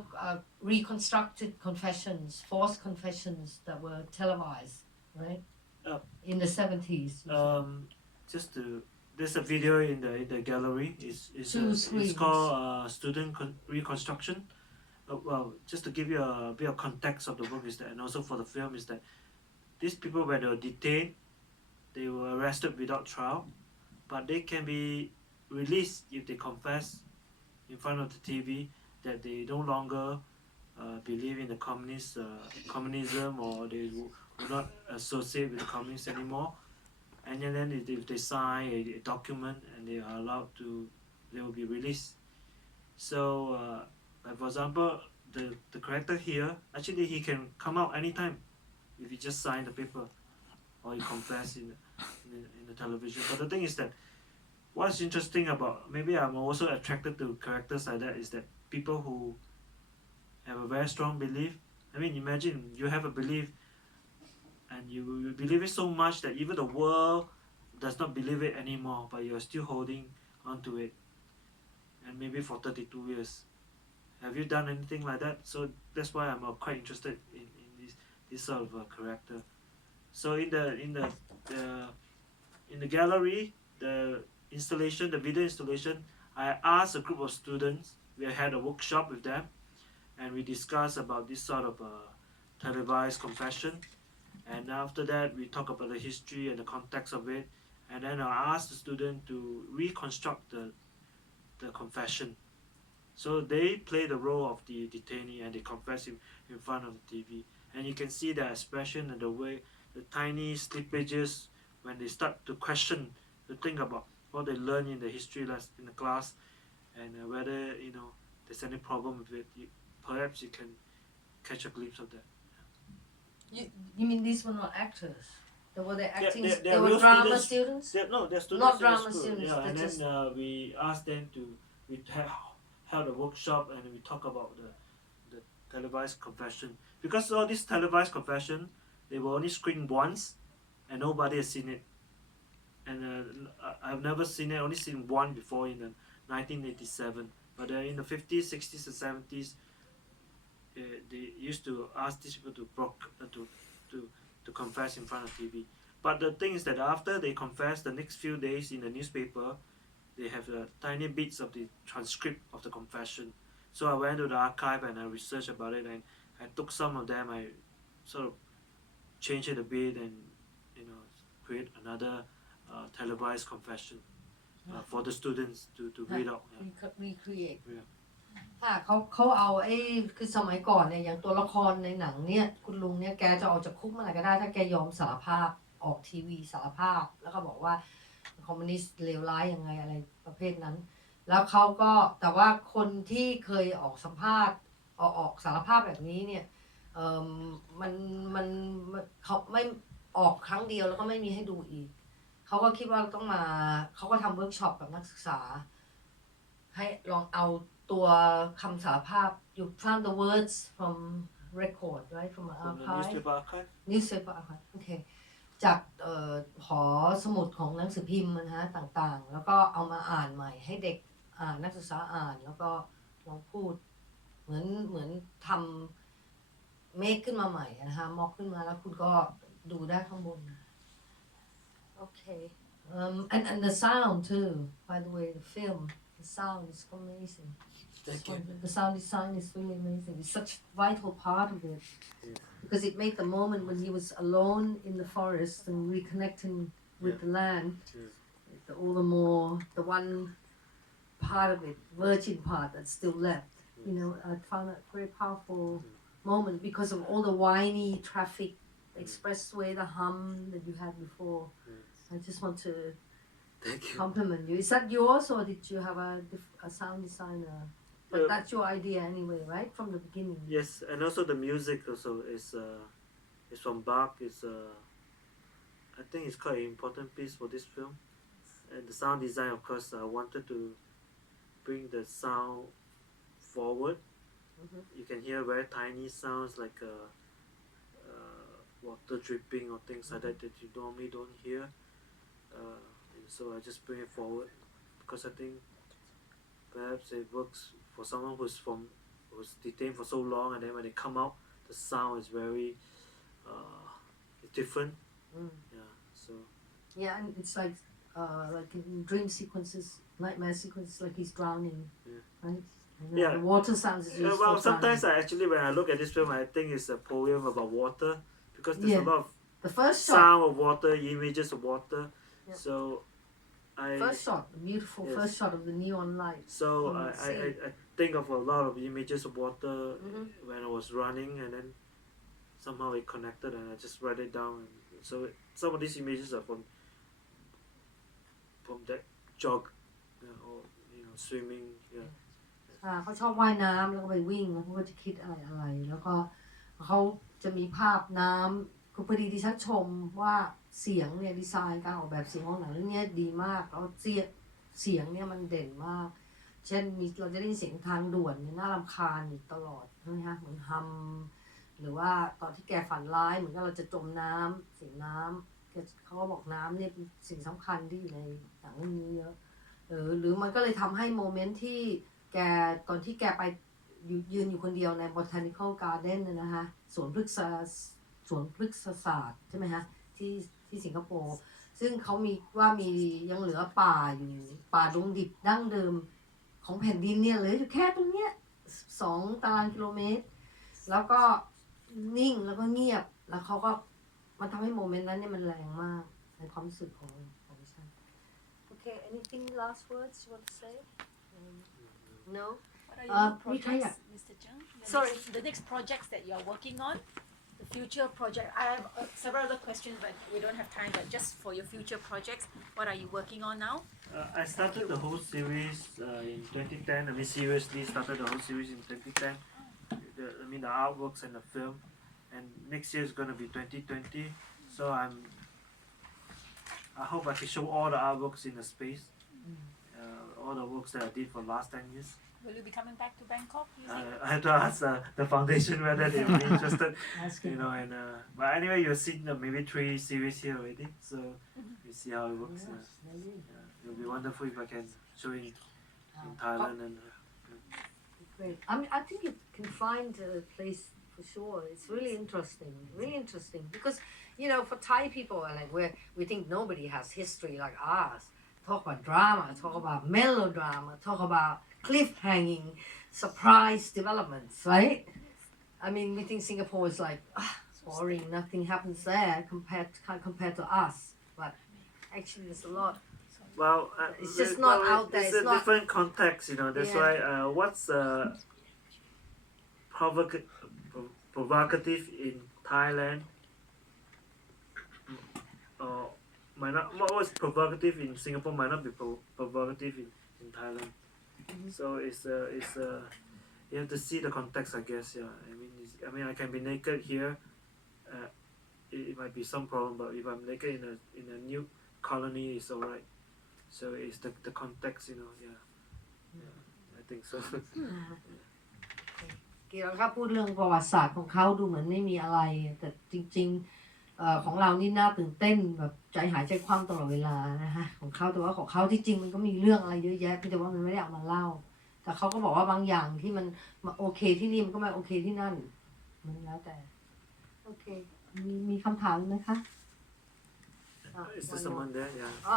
reconstructed confessions forced confessions that were televised right in the 70s Just to there's a video in the gallery. It's called student reconstruction. Well, just to give you a bit of context of the book is that, and also for the film is that these people when they were detained, they were arrested without trial, but they can be released if they confess in front of the TV that they no longer believe in the communism, or they will not associate with the communists anymore. And then if they sign a document and they are allowed to, they will be released. So, like for example, the character here, actually he can come out anytime if he just sign the paper or he confess in the television. But the thing is that what's interesting about, maybe I'm also attracted to characters like that, is that people who have a very strong belief. I mean, imagine you have a belief and you believe it so much that even the world does not believe it anymore, but you're still holding onto it, and maybe for 32 years. Have you done anything like that? So that's why I'm quite interested in this sort of character. So in the gallery, the installation, the video installation, I asked a group of students. We had a workshop with them, and we discussed about this sort of televised confession. And after that, we talk about the history and the context of it. And then I asked the student to reconstruct the confession. So they play the role of the detainee and they confess in front of the TV. And you can see their expression and the way, the tiny slippages when they start to question, to think about what they learned in the history in the class, and whether there's any problem with it, perhaps you can catch a glimpse of that. You mean these were not actors? They were the acting. they're they were real drama students. students. They're students Not in the drama school. students, Yeah, they and just- then we asked them to we held a workshop and we talk about the televised confession, because all this televised confession they were only screened once and nobody has seen it, and I've never seen it. Only seen one before in the 1987, but in the 50s, 60s, and 70s, they used to ask these people to confess in front of TV. But the thing is that after they confess, the next few days in the newspaper, they have tiny bits of the transcript of the confession. So I went to the archive and I researched about it, and I took some of them. I sort of changed it a bit and create another televised confession for the students to read out. Yeah. recreate Yeah. เขาเอาคือสมัยก่อนเนี่ยอย่างตัวละครในหนังเนี่ยคุณลุงเนี่ยแกจะออกจากคุกเมื่อไหร่ก็ได้ถ้าแกยอมสารภาพออกทีวีสารภาพแล้วก็บอกว่าคอมมิวนิสต์เลวร้ายยังไงอะไรประเภทนั้นแล้วเขาก็แต่ว่าคนที่เคยออกสัมภาษณ์ออกสารภาพแบบนี้เนี่ยมันเขาไม่ออกครั้งเดียวแล้วก็ไม่มีให้ดูอีกเขาก็คิดว่าต้องมาเขาก็ทำเวิร์กช็อปกับนักศึกษาให้ลองเอาตัวคำสารภาพ you found the words from record right from the From the archive newspaper archive. newspaper archive โอเคจากหอสมุดของหนังสือพิมพ์นะฮะต่างๆแล้วก็เอามาอ่านใหม่ให้เด็กอ่านนักศึกษาอ่านแล้วก็ลองพูดเหมือนทำเมคขึ้นมาใหม่นะฮะม็อกขึ้นมาแล้วคุณก็ดูได้ข้างบนโอเคand the sound too by the way the film the sound is amazing Thank you. the sound design is really amazing it's such a vital part of it because it made the moment when he was alone in the forest and reconnecting with the land all the more the one part of it virgin part that's still left you know I found that very powerful moment because of all the whiny traffic expressway the hum that you had before I just want to Thank you. compliment you is that yours or did you have a sound designer but that's your idea anyway right from the beginning Yes, and also the music also is from Bach. I think it's quite an important piece for this film. And the sound design, of course, I wanted to bring the sound forward. Mhm. You can hear very tiny sounds like water dripping or things like that you normally don't hear. And so I just bring it forward because I think perhaps it works for someone who's detained for so long, and then when they come out, the sound is very different. Mm. Yeah. So yeah and it's like in dream sequences nightmare sequences like he's drowning Yeah. right and Yeah. the water sounds is used well, for sometimes drowning. I actually when I look at this film, I think it's a poem about water because there's Yeah. a lot of the first shot sound of water, images of water. Yeah. So first shot the beautiful Yes. first shot of the neon lights So on the sea. I think of a lot of images of water Mhm. when I was running, and then somehow it connected, and I just write it down. And so some of these images are from that jog, or swimming. Yeah. เขาชอบว่ายน้ำแล้วก็ไปวิ่งแล้วเขาก็จะคิดอะไรแล้วก็เขาจะมีภาพน้ำคือพอดีที่ฉันชมว่าเสียงเนี่ยดีไซน์การออกแบบเสียงของหนังเรื่องนี้ดีมากแล้วเสียงเนี่ยมันเด่นมากเช่นเราจะได้ยินเสียงทางด่วนเนี่ยน่ารำคาญอยู่ตลอดใช่ไหมคะเหมือนฮัมหรือว่าตอนที่แกฝันร้ายเหมือนกับเราจะจมน้ำเสียงน้ำเขาก็บอกน้ำเนี่ยเป็นสิ่งสำคัญที่อยู่ในหนังเรื่องนี้เยอะหรือมันก็เลยทำให้โมเมนต์ที่แกตอนที่แกไปยืนอยู่คนเดียวใน Botanical Garden เนี่ยนะคะสวนพฤกษศาสตร์ใช่ไหมคะที่สิงคโปร์ซึ่งเขามียังเหลือป่าอยู่ป่าดงดิบดั้งเดิมของแผ่นดินเนี่ยเหลืออยู่แค่ตรงเนี้ย2 ตารางกิโลเมตรแล้วก็นิ่งแล้วก็เงียบแล้วเขาก็มันทำให้โมเมนต์นั้นเนี่ยมันแรงมากในความรู้สึกของฉัน Okay anything last words you want to say no What are your we try projects, Mr. Zeng? Sorry. The next projects that you're working on? the future project. I have several other questions, but we don't have time. But just for your future projects, what are you working on now? I started the whole series in 2010. I mean, seriously started the whole series in 2010. The artworks and the film, and next year is going to be 2020. So I hope I can show all the artworks in the space, all the works that I did for the last 10 years. Will you be coming back to Bangkok? You think? I have to ask the foundation whether they will be interested, Ask you him. know. And but anyway, you've seen maybe 3 series here already, so we see how it works. Yes, maybe. It'll be wonderful if I can show it in Thailand and. Great. I think you can find a place for sure. It's really interesting because for Thai people, like we think nobody has history like ours. Talk about drama, talk about melodrama, talk about cliffhanging, surprise developments, right? I mean, we think Singapore is like boring, nothing happens there compared to us, but actually there's a lot. Well, It's just not out there, It's it's a not- different context, That's Yeah. why what's provocative in Thailand, or might not. What was provocative in Singapore might not be provocative in Thailand. So it's you have to see the context, I guess. Yeah, I mean, I can be naked here. It might be some problem, but if I'm naked in a new colony, it's alright. So it's the context, Yeah, I think so. เกี่ยวกับพูดเรื่องประวัติศาสตร์ของเขาดูเหมือนไม่มีอะไรแต่จริงๆของเรานี่น่าตื่นเต้นแบบใจหายใจคว่ำตลอดเวลานะคะของเขาแต่ว่าของเขาที่จริงมันก็มีเรื่องอะไรเยอะแยะเพียงแต่ว่ามันไม่ได้เอามาเล่าแต่เขาก็บอกว่าบางอย่างที่มันโอเคที่นี่มันก็ไม่โอเคที่นั่นมันแล้วแต่โอเคมีคำถามไหมคะ Is there someone there? Yeah. อ๋อ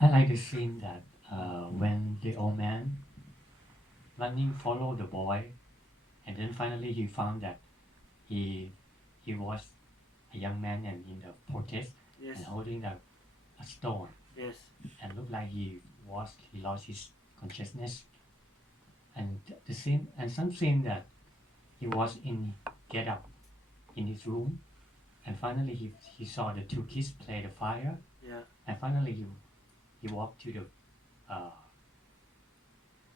I like the scene that when the old man running follow the boy, and then finally he found that he was a young man and in the protest Yes. and holding a stone Yes. and looked like he lost his consciousness. And the scene and some scene that he was get up in his room, and finally he saw the 2 kids play the fire, Yeah. and finally he walked to the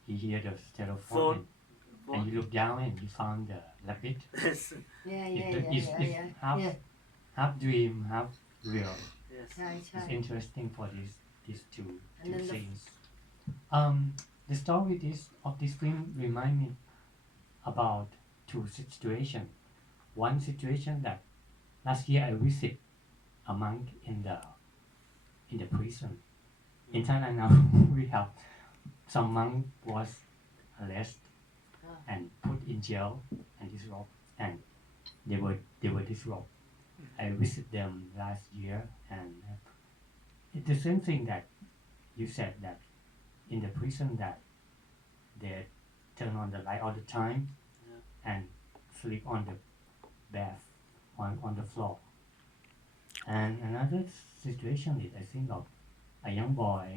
he hear the telephone and he looked down and he found the rabbit. Yes. It's half dream, half real. Yes. ใช่ใช่ It's interesting for these two And then the- scenes. The story of this film remind me about 2 situations. One situation that last year I visit a monk in the prison. In Thailand now we have some monk was arrested and put in jail and disrobed, and they were disrobed. I visit them last year, and it's the same thing that you said, that in the prison that they turn on the light all the time and sleep on the bath on the floor. And another situation is I think of a young boy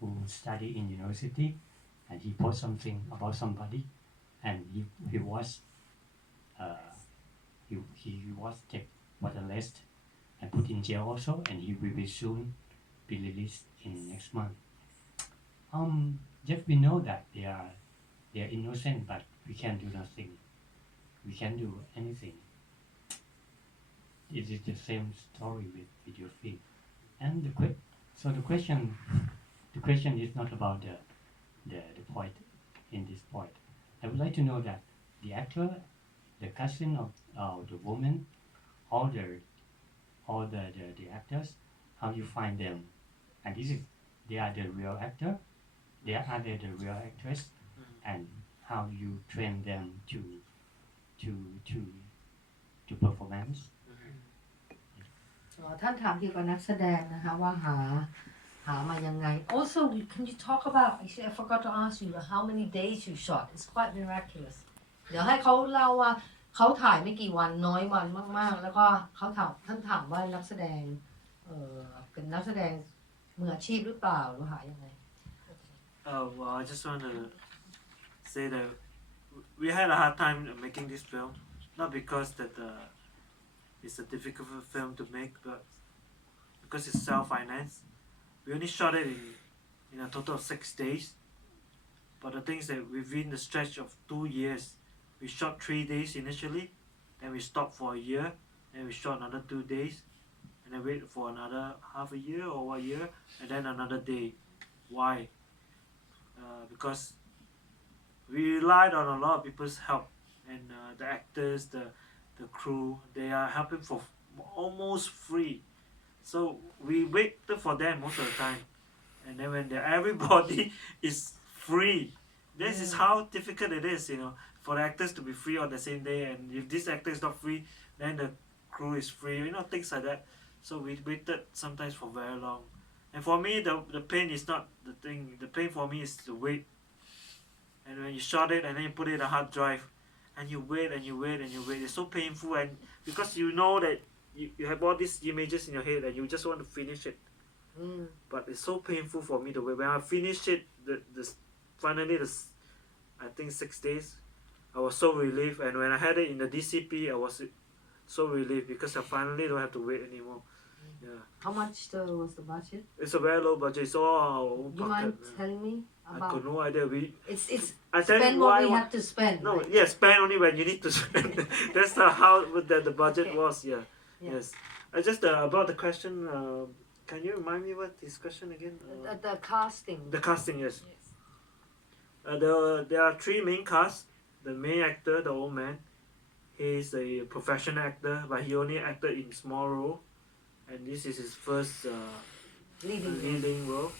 who studied in university, and he post something about somebody, and he was take arrest and put in jail also, and he will be soon be released in next month. Just we know that they are innocent, but we can't do nothing. We can't do anything. It is the same story with your feet. And the question is not about the point in this point. I would like to know that the actor, the cousin of the woman, all the actors, how you find them, and they are the real actor, are they the real actress, and how you train them to performance. ท่านถามเกี่ยวกับนักแสดงนะคะว่าหามายังไง Also can you talk about actually I forgot to ask you how many days you shot it's quite miraculous เดี๋ยวให้เขาเล่าว่าเขาถ่ายไม่กี่วันน้อยวันมากๆแล้วก็ท่านถามว่านักแสดงเป็นนักแสดงมืออาชีพหรือเปล่าหรือหายังไง Well, I just want to say that we had a hard time making this film, not because that it's a difficult film to make, but because it's self-financed. We only shot it in a total of 6 days. But the thing is that within the stretch of 2 years, we shot 3 days initially, then we stopped for a year, then we shot another 2 days, and then wait for another half a year or 1 year, and then another day. Why? Because we relied on a lot of people's help, and the actors, the crew, they are helping for almost free. So we waited for them most of the time, and then when everybody is free, this is how difficult it is, for the actors to be free on the same day, and if this actor is not free, then the crew is free, things like that. So we waited sometimes for very long, and for me the pain is not the thing. The pain for me is the wait. And when you shot it and then you put it in a hard drive, and you wait and you wait and you wait, it's so painful, and because you know that you have all these images in your head and you just want to finish it. But it's so painful for me to wait. When I finished it, finally I think 6 days, I was so relieved. And when I had it in the DCP, I was so relieved because I finally don't have to wait anymore. Yeah, How much was the budget? it's a very low budget. It's all our own You pocket. mind telling me I about? got no idea. It's I tell spend you what why. we have to spend. No, right? yeah, spend only when you need to spend. That's how the budget Okay. was. Yeah, Yeah. yes. Just about the question. Can you remind me what this question again? The casting. The casting, yes. Yes. There are 3 main casts. The main actor, the old man, he's a professional actor, but he only acted in small role, and this is his first leading role.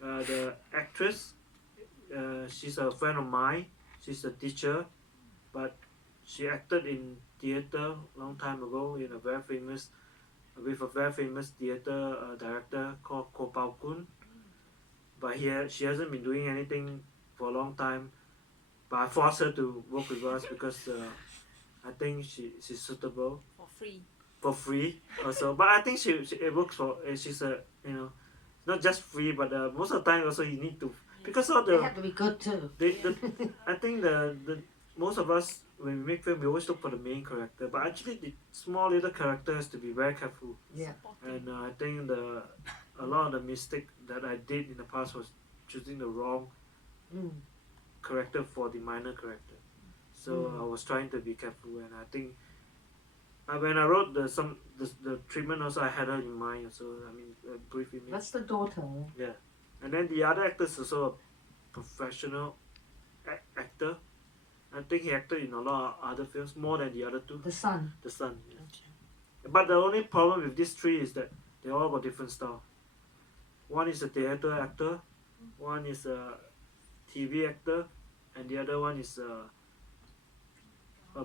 The actress, she's a friend of mine. She's a teacher, but she acted in theater long time ago with a very famous theater director called Ko Pao Kun. But she hasn't been doing anything for a long time. But I forced her to work with us because I think she's suitable For free. for free also. But I think it works for she's not just free, but most of the time also you need to, because all They the have to be good too. I think the most of us when we make film we always look for the main character, but actually the small little character has to be very careful. Yeah. And I think a lot of the mistake that I did in the past was choosing the wrong character for the minor character. So I was trying to be careful, and I think when I wrote the treatment also I had her in mind. So I mean brief image. That's the daughter. Yeah, and then the other actor is also a professional actor. I think he acted in a lot of other films more than the other 2. The son. The son. Yeah. But the only problem with these 3 is that they all got different style. One is a theater actor, one is a TV actor, and the other one is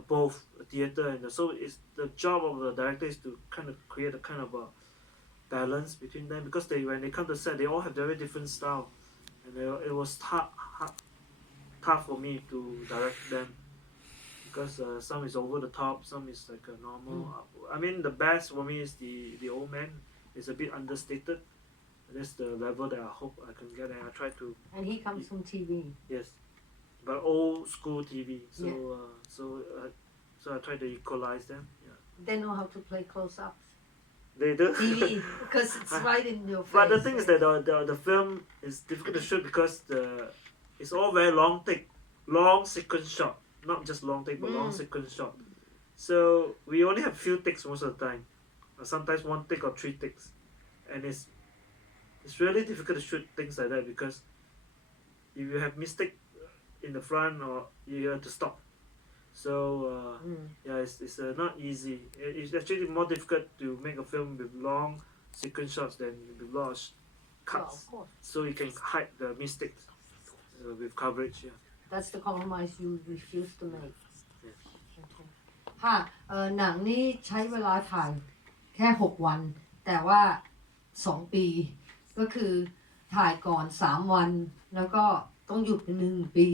both a theater and so it's the job of the director is to kind of create a kind of a balance between them, because when they come to set they all have very different style, and it was tough for me to direct them because some is over the top, some is like a normal. I mean the best for me is the old man. It's a bit understated. That's the level that I hope I can get, and I try to. And he comes from TV. Yes, but old school TV. So so I try to equalize them. Yeah, They know how to play close-ups. they do. TV, because it's right in your face. But the thing is that the film is difficult to shoot because it's all very long sequence shot, not just long take but long sequence shot. So we only have few takes most of the time, sometimes 1 take or 3 takes, and it's really difficult to shoot things like that because if you have mistake in the front or you have to stop. So yeah, it's not easy. It's actually more difficult to make a film with long sequence shots than with large Well, cuts, of course. so you can hide the mistakes with coverage. Yeah. That's the compromise you refuse to make. Yes. Okay. ค่ะหนังนี่ใช้เวลาถ่ายแค่ 6 วัน แต่ว่า 2 ปี ก็คือถ่ายก่อน 3 วัน แล้วก็ต้องหยุดเป็น1 ปี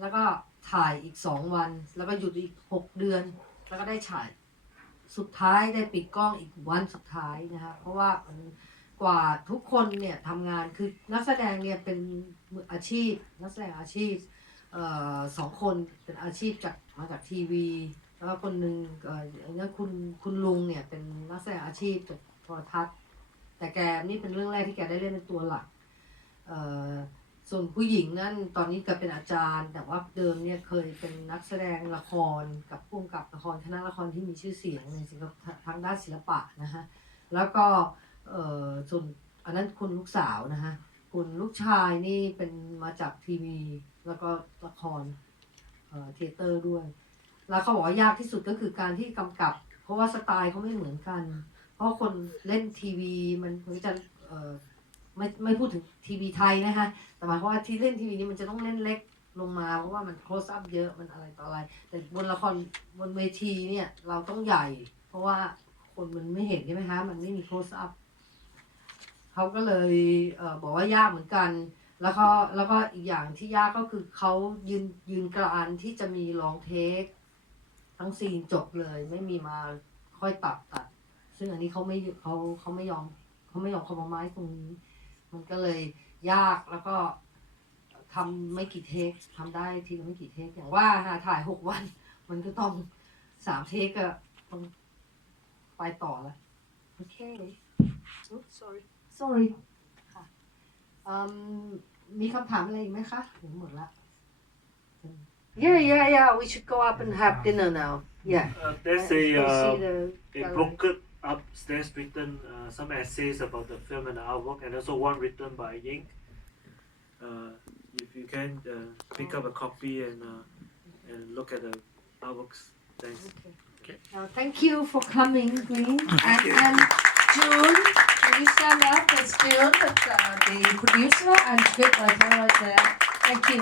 แล้วก็ถ่ายอีก 2 วัน แล้วก็หยุดอีก 6 เดือน แล้วก็ได้ฉายสุดท้ายได้ปิดกล้องอีกวันสุดท้ายนะคะเพราะว่า กว่าทุกคนเนี่ยทำงานคือนักแสดงเนี่ยเป็นมืออาชีพนักแสดงอาชีพ2 คนเป็นอาชีพมาจากทีวีแล้วก็คนหนึ่งเนี่ยคุณลุงเนี่ยเป็นนักแสดงอาชีพจากโทรทัศน์แต่แกนี่เป็นเรื่องแรกที่แกได้เล่นเป็นตัวหลักส่วนผู้หญิงนั่นตอนนี้แกเป็นอาจารย์แต่ว่าเดิมเนี่ยเคยเป็นนักแสดงละครกับผู้กำกับละครคณะละครที่มีชื่อเสียงในทางด้านศิลปะนะฮะแล้วก็ส่วนอันนั้นคุณลูกสาวนะฮะคุณลูกชายนี่เป็นมาจากทีวีแล้วก็ละครเทเตอร์ด้วยแล้วเขาบอกว่ายากที่สุดก็คือการที่กำกับเพราะว่าสไตล์เขาไม่เหมือนกันเพราะคนเล่นทีวีมันจะไม่พูดถึงทีวีไทยนะคะแต่หมายความว่าที่เล่นทีวีนี่มันจะต้องเล่นเล็กลงมาเพราะว่ามัน close up เยอะมันอะไรต่ออะไรแต่บนละครบนเวทีเนี่ยเราต้องใหญ่เพราะว่าคนมันไม่เห็นใช่ไหมคะมันไม่มี close up เขาก็เลยบอกว่ายากเหมือนกันแล้วก็อีกอย่างที่ยากก็คือเขายืนกรานที่จะมีลองเทคทั้งซีนจบเลยไม่มีมาค่อยตัดซึ่งอันนี้เขาไม่ยอมคอมโพรไมซ์ตรงนี้มันก็เลยยากแล้วก็ทำไม่กี่เทคทำได้ทีละไม่กี่เทคอย่างว่าถ่าย6 วันมันก็ต้อง3 เทคก็ต้องไปต่อแล้วโอเค sorry ค่ะมีคำถามอะไรอีกไหมคะหมดละ yeah we should go up and have dinner now yeah There's go see a the brokered upstairs written some essays about the film and the artwork, and also one written by Zeng. If you can pick up a copy and look at the artworks. Thanks. Okay. Thank you for coming, Green. And June, can you stand up? It's June, the producer and scriptwriter right there. Thank you.